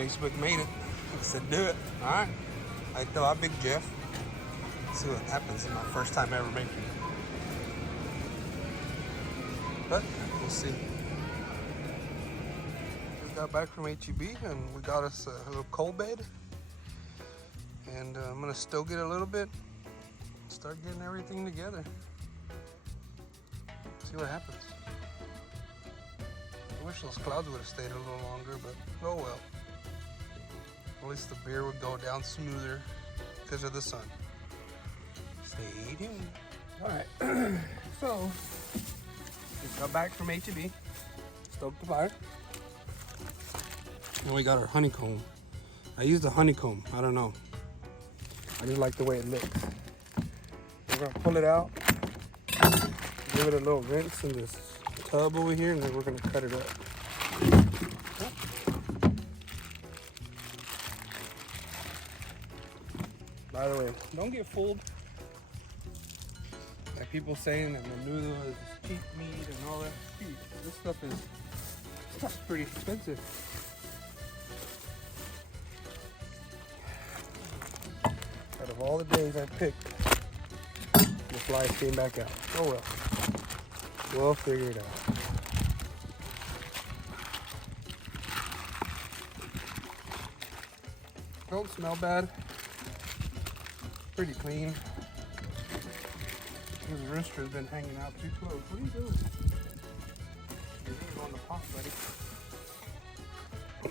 Facebook made it. I said, do it. All right. I throw out Big Jeff. See what happens in my first time ever making it. But we'll see. Just got back from HEB and we got us a little coal bed. And I'm gonna stoke it a little bit. Start getting everything together. See what happens. I wish those clouds would have stayed a little longer, but oh well. At least the beer would go down smoother because of the sun. Stay tuned. Alright, so we got back from HEB, stoked the fire. And we got our honeycomb. I used the honeycomb, I don't know. I just like the way it looks. We're gonna pull it out, give it a little rinse in this tub over here, and then we're gonna cut it up. By the way, don't get fooled by people saying that menudo is cheap meat and all that. Dude, this stuff is pretty expensive. Out of all the days I picked, the flies came back out. Oh well. We'll figure it out. Don't smell bad. Pretty clean. This rooster's been hanging out too close. What are you doing? You're really on the pot, buddy.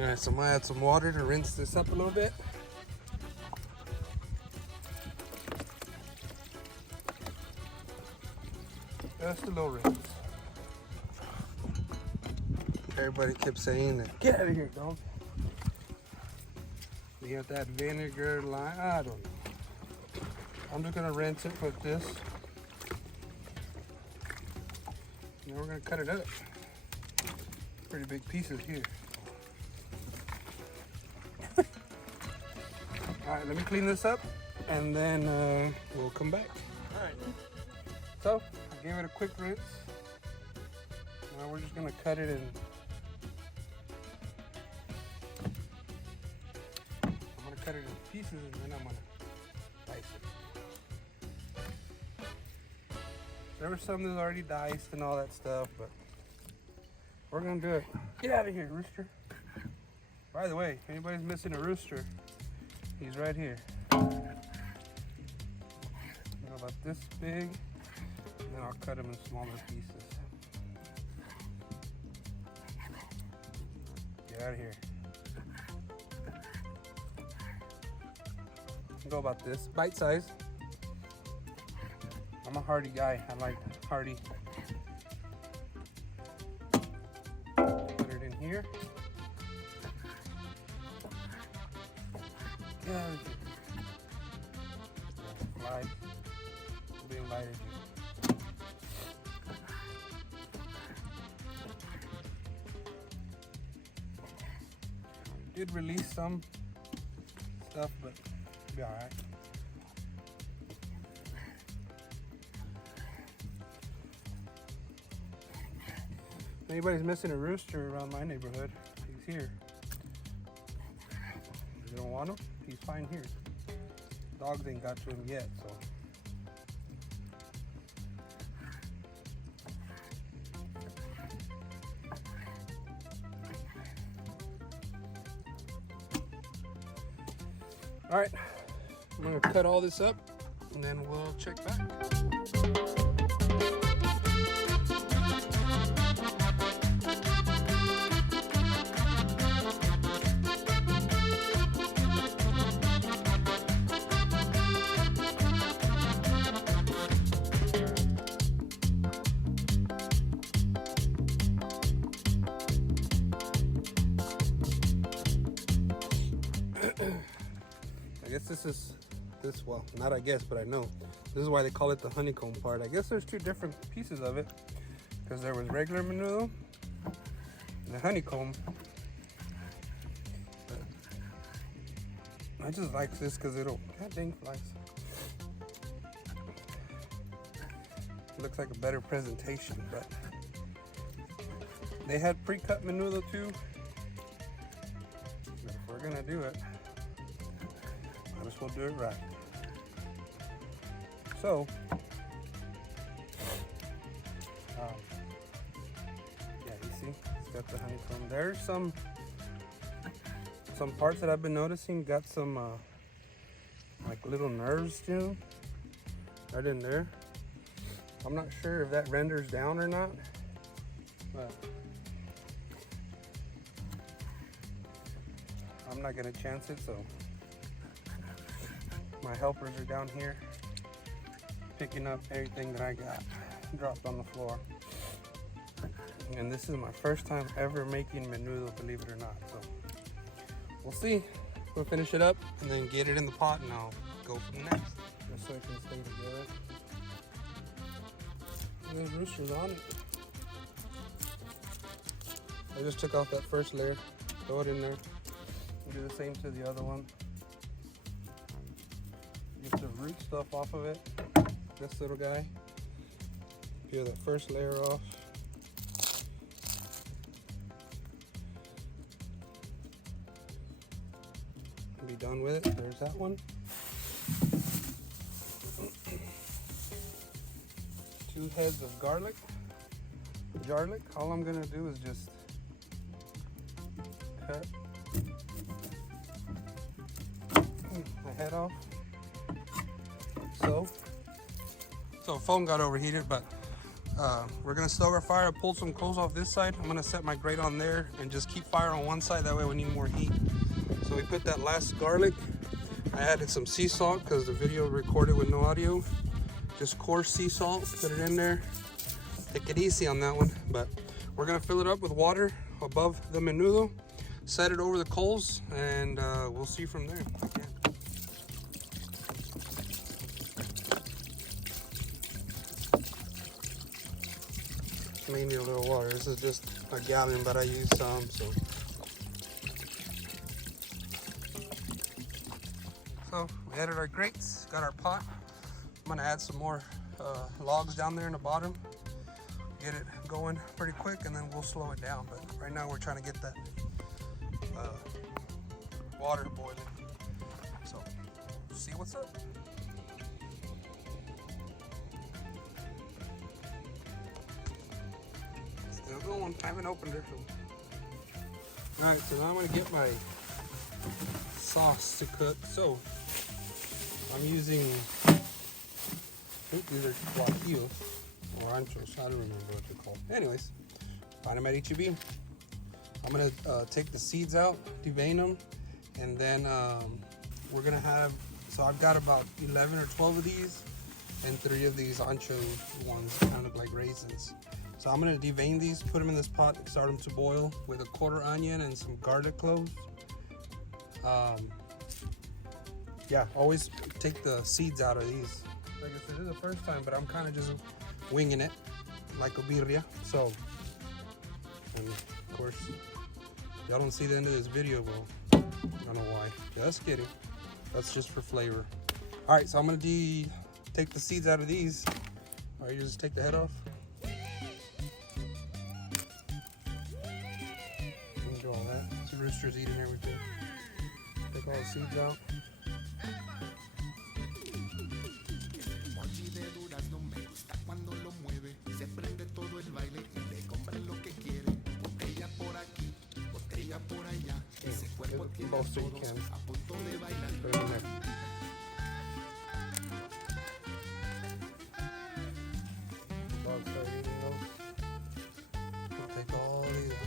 Alright, so I'm gonna add some water to rinse this up a little bit. Just a little rinse. Everybody kept saying that, get out of here, dog. You got that vinegar lime, I don't know. I'm just gonna rinse it with this. And then we're gonna cut it up. Pretty big pieces here. Alright, let me clean this up and then we'll come back. Alright. So, I gave it a quick rinse. Now we're just gonna cut it in. I'm gonna cut it in pieces and then I'm gonna dice it. There was some that's already diced and all that stuff, but we're gonna do it. Get out of here, rooster. By the way, if anybody's missing a rooster, he's right here. About this big. Then I'll cut them in smaller pieces. Get out of here. Go about this, bite size. I'm a hearty guy. I like hearty. Put it in here. Get out of here. Fly. Being lighter here. Did release some stuff, but it'll be all right. If anybody's missing a rooster around my neighborhood, he's here. If you don't want him, he's fine here. Dogs ain't got to him yet, so. All right, I'm gonna cut all this up and then we'll check back. I guess well, not I guess, but I know. This is why they call it the honeycomb part. I guess there's two different pieces of it, because there was regular menudo and the honeycomb. But I just like this because it'll, god dang flies. It looks like a better presentation, but they had pre-cut menudo too. If we're gonna do it, might as well do it right. So, yeah, you see, it's got the honeycomb. There's some parts that I've been noticing got some like little nerves, you know, right in there. I'm not sure if that renders down or not, but I'm not gonna chance it, so my helpers are down here picking up everything that I got dropped on the floor. And this is my first time ever making menudo, believe it or not, so we'll see. We'll finish it up and then get it in the pot, and I'll go from next. Just so it can stay together. There's roosters on it. I just took off that first layer, throw it in there. Do the same to the other one. Get the root stuff off of it. This little guy. Peel that first layer off. Be done with it. There's that one. 2 heads of garlic. All I'm gonna do is just cut the head off. So phone got overheated, but we're gonna slow our fire. I pulled some coals off this side. I'm gonna set my grate on there and just keep fire on one side. That way we need more heat. So we put that last garlic. I added some sea salt because the video recorded with no audio. Just coarse sea salt, put it in there. Take it easy on that one, but we're gonna fill it up with water above the menudo, set it over the coals, and we'll see from there. Yeah. May need a little water. This is just a gallon, but I use some, so. So we added our grates, got our pot. I'm gonna add some more logs down there in the bottom. Get it going pretty quick, and then we'll slow it down. But right now we're trying to get that water boiling. So see what's up. Still going. I haven't opened it. All right, so now I'm gonna get my sauce to cook. So I'm using, I think these are guajillos or anchos. I don't remember what they're called. Anyways, find them at HEB. I'm gonna take the seeds out, devein them, and then we're gonna have, so I've got about 11 or 12 of these, and 3 of these ancho ones kind of look like raisins. So I'm gonna devein these, put them in this pot, start them to boil with a quarter onion and some garlic cloves. Yeah, always take the seeds out of these. Like I said, this is the first time, but I'm kind of just winging it like a birria. So, and of course, y'all don't see the end of this video, well, I don't know why. Just kidding. That's just for flavor. All right, so I'm gonna take the seeds out of these. All right, you just take the head off. Do all that. See roosters eating everything. Take all the seeds out. Both so you can put it in there. Dogs start eating those. I'll take all these out.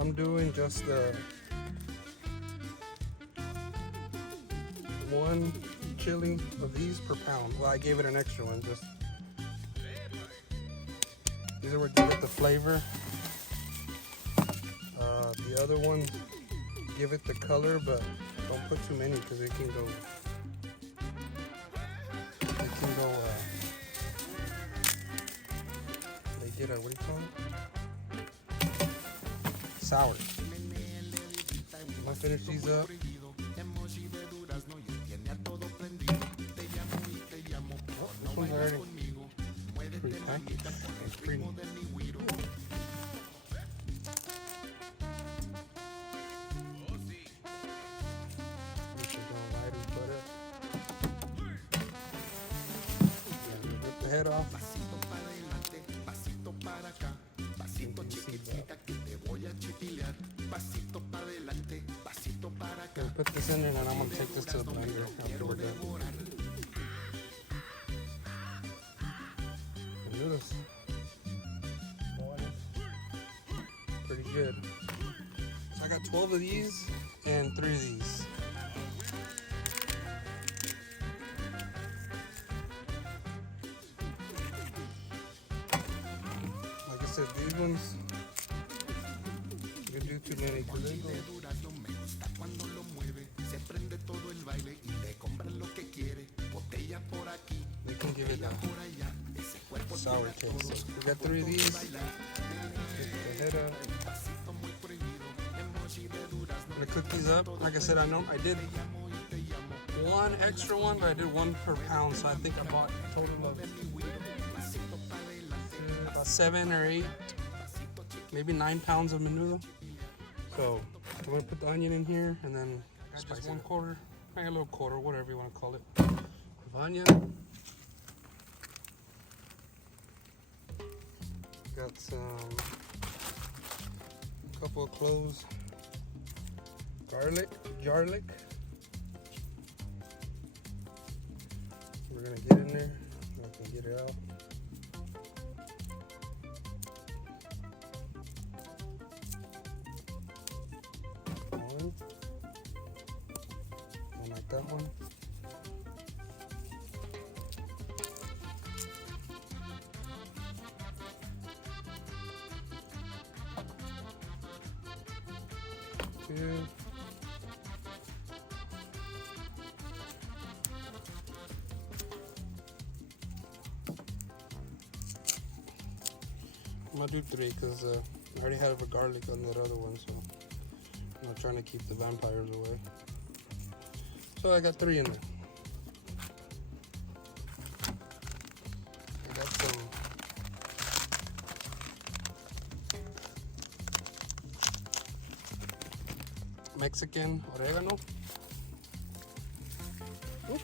I'm doing just 1 chili of these per pound. Well, I gave it an extra one. Just these are what give it the flavor. The other ones give it the color, but don't put too many because it can go. They get a, what do you call it? Sour. I'm gonna finish these up. Oh, this one's already pretty tiny. right? It's pretty. Rip the head off. I'll put this in there and I'm going to take this to the blender after we're done. Noodles. Pretty good. So I got 12 of these and 3 of these. Like I said, these ones, you can do too many because they go. They can give it a sour taste. So we got 3 of these. Get the head out. I'm gonna cook these up. Like I said, I did one extra one, but I did 1 per pound, so I think I bought a total of about 7 or 8, maybe 9 pounds of menudo. So I'm gonna put the onion in here, and then just 1/4, maybe a little quarter, whatever you want to call it, of onion. Got some, couple of cloves, garlic. We're gonna get in there. I can get it out. One. One like that one. Two. I'm gonna do 3 because I already have a garlic on that other one, so I'm not trying to keep the vampires away. So I got 3 in there. I got some Mexican oregano. Oop.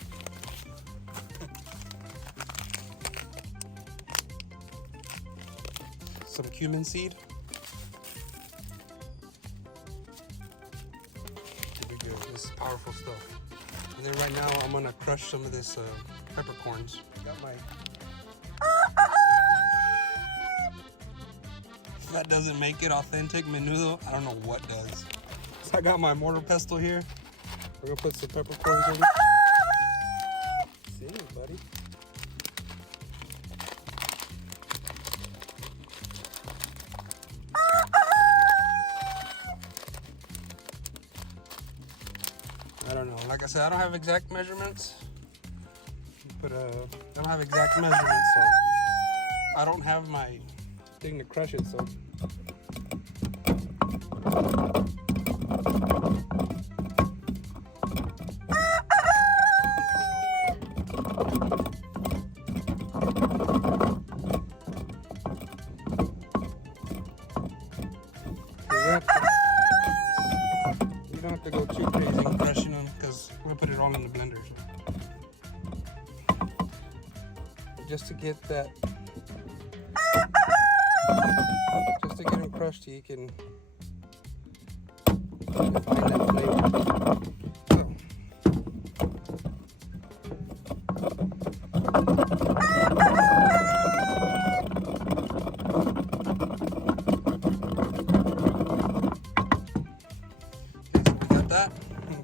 Some cumin seed. Here we go. This is powerful stuff. And then right now I'm gonna crush some of this peppercorns. Got my. If that doesn't make it authentic menudo, I don't know what does. So I got my mortar pestle here. We're gonna put some peppercorns in it. See it, buddy. I don't know. Like I said, I don't have exact measurements, but I don't have exact measurements, so I don't have my thing to crush it. So you don't have to go too crazy in crushing them because we'll put it all in the blender. So. Just to get that, just to get them crushed, you can find that flavor.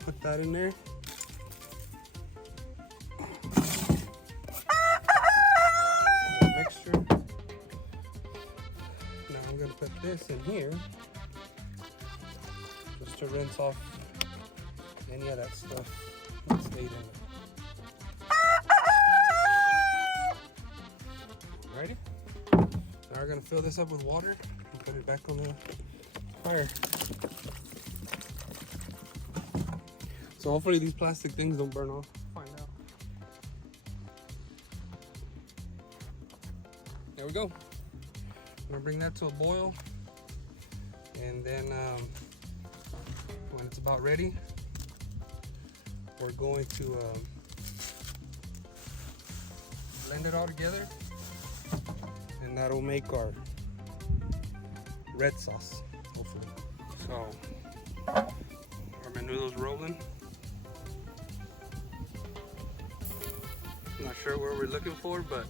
Put that in there. Mixture. Now I'm going to put this in here just to rinse off any of that stuff that stayed in it. Alrighty. Now we're going to fill this up with water and put it back on the fire. So hopefully these plastic things don't burn off. Find out. Yeah, we go. I'm gonna bring that to a boil, and then when it's about ready, we're going to blend it all together, and that'll make our red sauce, hopefully. So our menudo's rolling. I'm not sure what we're looking for, but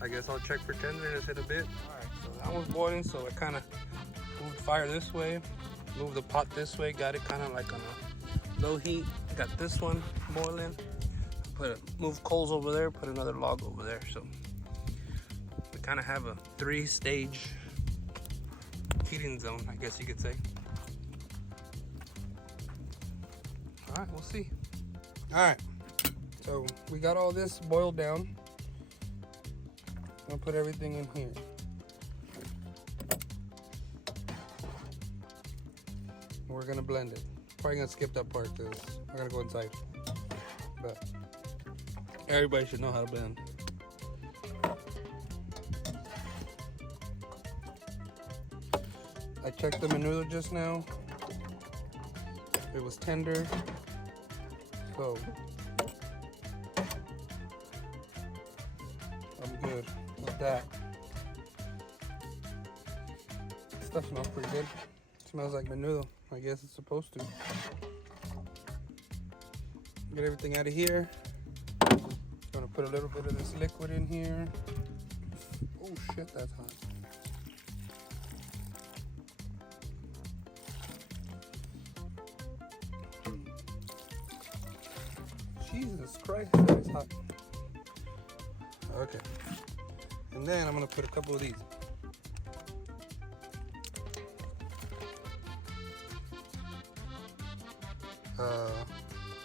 I guess I'll check for tenderness in a bit. All right, so that one's boiling, so I kind of moved fire this way, moved the pot this way, got it kind of like on a low heat. Got this one boiling. Move coals over there, put another log over there. So we kind of have a 3-stage heating zone, I guess you could say. All right, we'll see. All right, so we got all this boiled down. I'll put everything in here. We're gonna blend it. Probably gonna skip that part because I gotta go inside. But everybody should know how to blend. I checked the menudo just now. It was tender. So I'm good with that. Stuff smells pretty good. Smells like menudo. I guess it's supposed to. Get everything out of here. Gonna put a little bit of this liquid in here. Oh shit, that's hot. Jesus Christ, that is hot. Okay. And then I'm gonna put a couple of these.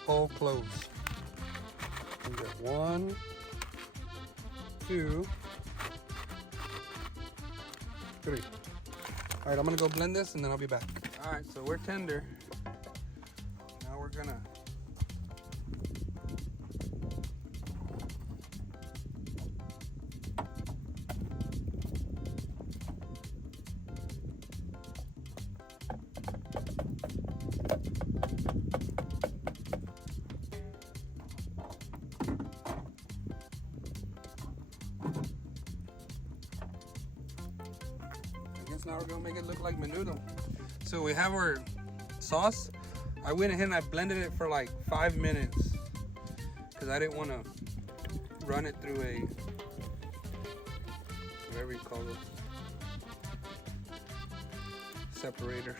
Whole cloves. We got 1, 2, 3. All right, I'm gonna go blend this and then I'll be back. All right, so we're tender. Now we're gonna now we're gonna make it look like menudo. So we have our sauce. I went ahead and I blended it for like 5 minutes because I didn't want to run it through a, whatever you call those, separators.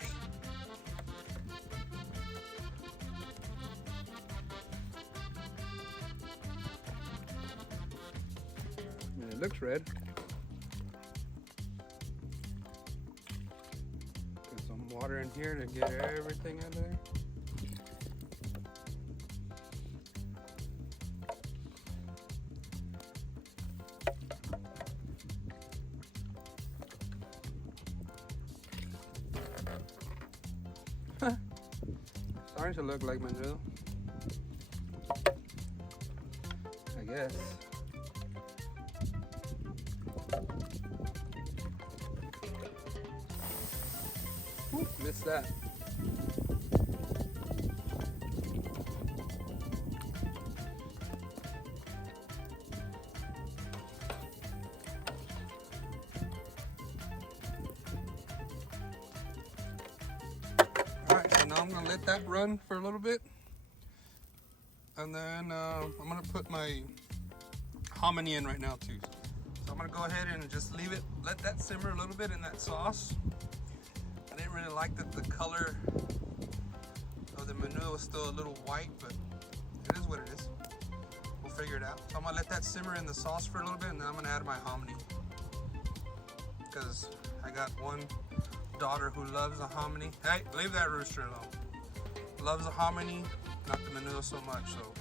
And it looks red. Water in here to get everything out of there. Starting to look like menudo, I guess. Missed that. Alright, so now I'm going to let that run for a little bit. And then I'm going to put my hominy in right now too. So I'm going to go ahead and just leave it, let that simmer a little bit in that sauce. I didn't really like that the color of the menudo was still a little white, but it is what it is. We'll figure it out. So I'm gonna let that simmer in the sauce for a little bit, and then I'm gonna add my hominy. Because I got one daughter who loves the hominy. Hey, leave that rooster alone. Loves the hominy, not the menudo so much, so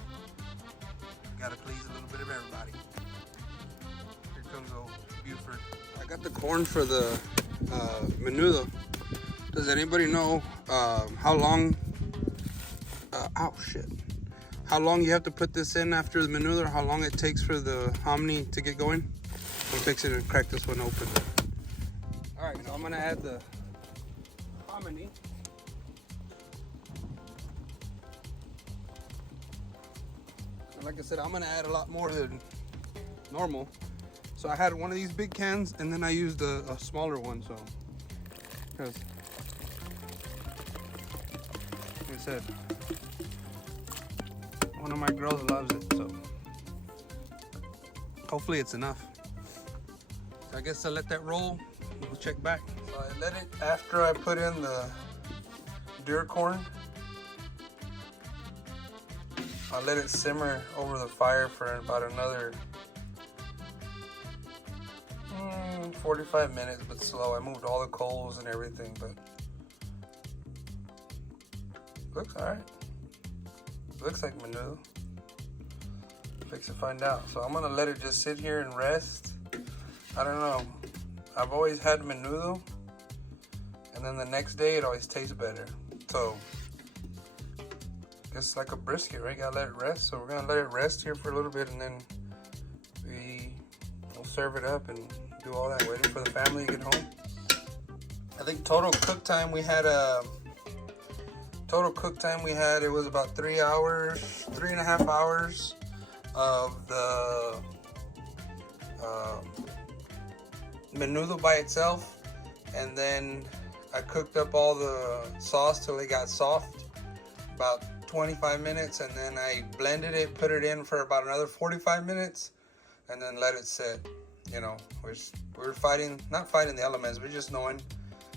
gotta please a little bit of everybody. Here comes old Buford. I got the corn for the menudo. Does anybody know how long, how long you have to put this in after the menudo, or how long it takes for the hominy to get going? We'll fix it and crack this one open. All right, so I'm gonna add the hominy. Like I said, I'm gonna add a lot more than normal. So I had one of these big cans, and then I used a smaller one. So, because like I said, one of my girls loves it. So hopefully it's enough. So I guess I'll let that roll. We'll check back. So I let it after I put in the deer corn. I let it simmer over the fire for about another 45 minutes, but slow. I moved all the coals and everything, but looks alright. Looks like menudo. Fix to find out. So I'm gonna let it just sit here and rest. I don't know. I've always had menudo, and then the next day it always tastes better. So it's like a brisket, right? Gotta let it rest. So we're gonna let it rest here for a little bit, and then we'll serve it up and do all that, waiting for the family to get home. I think total cook time we had it was about 3 hours, 3.5 hours of the menudo by itself, and then I cooked up all the sauce till it got soft, about 25 minutes, and then I blended it, put it in for about another 45 minutes, and then let it sit. You know, we're not fighting the elements, we're just knowing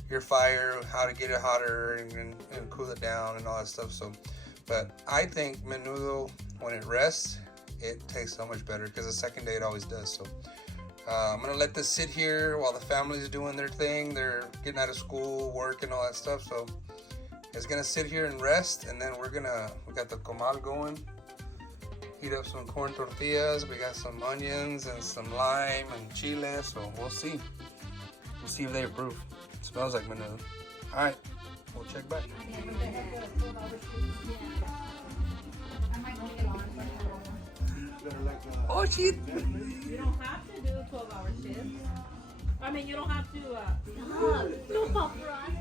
your fire, how to get it hotter and cool it down and all that stuff. So, but I think menudo, when it rests, it tastes so much better, because the second day it always does. So I'm gonna let this sit here while the family's doing their thing. They're getting out of school, work, and all that stuff. So it's gonna sit here and rest, and then we got the comal going. Heat up some corn tortillas. We got some onions and some lime and chile. So we'll see. We'll see if they approve. It smells like menudo. All right, we'll check back. Oh shit! You don't have to do 12-hour shifts. I mean, you don't have to. No paparazzi.